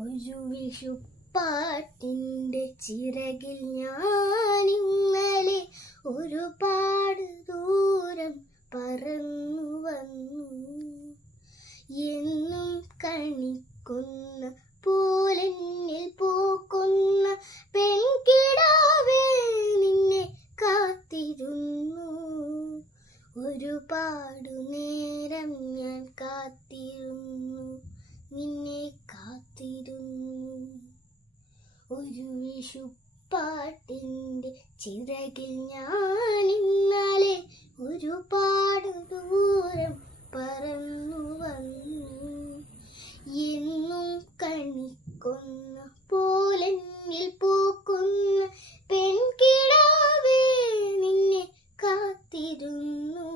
ഒരു വിഷുപ്പാട്ടിൻ്റെ ചിറകിൽ ഞാനിന്നലെ ഒരുപാട് ദൂരം പറന്നു വന്നു. എന്നും കണിക്കുന്ന പോലെന്നിൽ പൂക്കുന്ന പെൺകിടാവേ നിന്നെ കാത്തിരുന്നു. ഒരുപാടു നേരം ഞാൻ കാത്തിരുന്നു, നിന്നെ കാത്തിരുന്നു. ഒരു വിഷുപ്പാട്ടിൻ്റെ ചിറകിൽ ഞാനിന്നലെ ഒരുപാട് ദൂരം പറന്നു വന്നു. എന്നും കണിക്കുന്ന പോലെന്നിൽ പൂക്കുന്ന പെൺകിടാവേ നിന്നെ കാത്തിരുന്നു.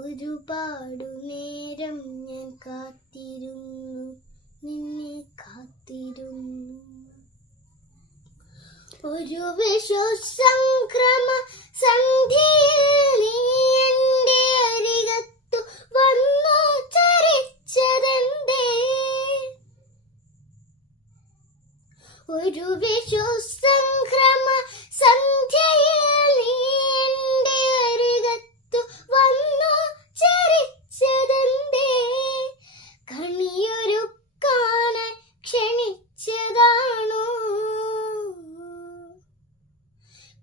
ഒരുപാടു നേരം ഞാൻ കാത്തിരുന്നു, നിന്നെ കാത്തിരുന്നു. ഒരു വിഷുസംക്രമ സന്ധ്യയിൽ നീ എൻ്റെ അരികത്തു വന്നു ചരിച്ചതെന്തേ? ഒരു വിഷുസംക്രമ സന്ധ്യയിൽ നീ എൻ്റെ അരികത്തു വന്നു ചരിച്ചതെന്തേ? കണിയൊരുക്കാനായി ക്ഷണിച്ചതാണോ?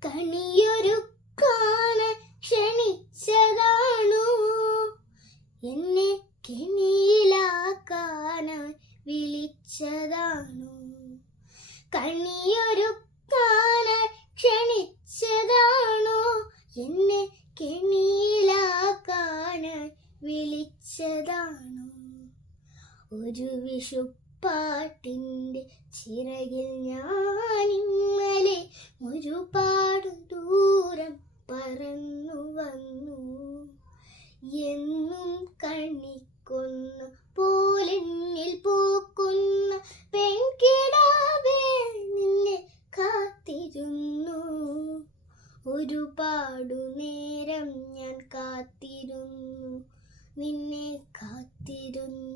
കണിയൊരുക്കാനായി ക്ഷണിച്ചതാണോ? എന്നെ കെണിയിലാക്കാനായി വിളിച്ചതാണോ? കണിയൊരുക്കാനായി ക്ഷണിച്ചതാണോ? എന്നെ കെണിയിലാക്കാനായി വിളിച്ചതാണോ? ഒരു വിഷുപ്പാട്ടിൻ്റെ ചിറകിൽ ഞാനിന്നലെ ഒരുപാട് ദൂരം പറന്നു വന്നു. എന്നും കണിക്കുന്ന പോലെന്നിൽ പൂക്കുന്ന പെൺകിടാവേ നിന്നെ കാത്തിരുന്നു. ഒരുപാടു നേരം ഞാൻ കാത്തിരുന്നു, നിന്നെ കാത്തിരുന്നു.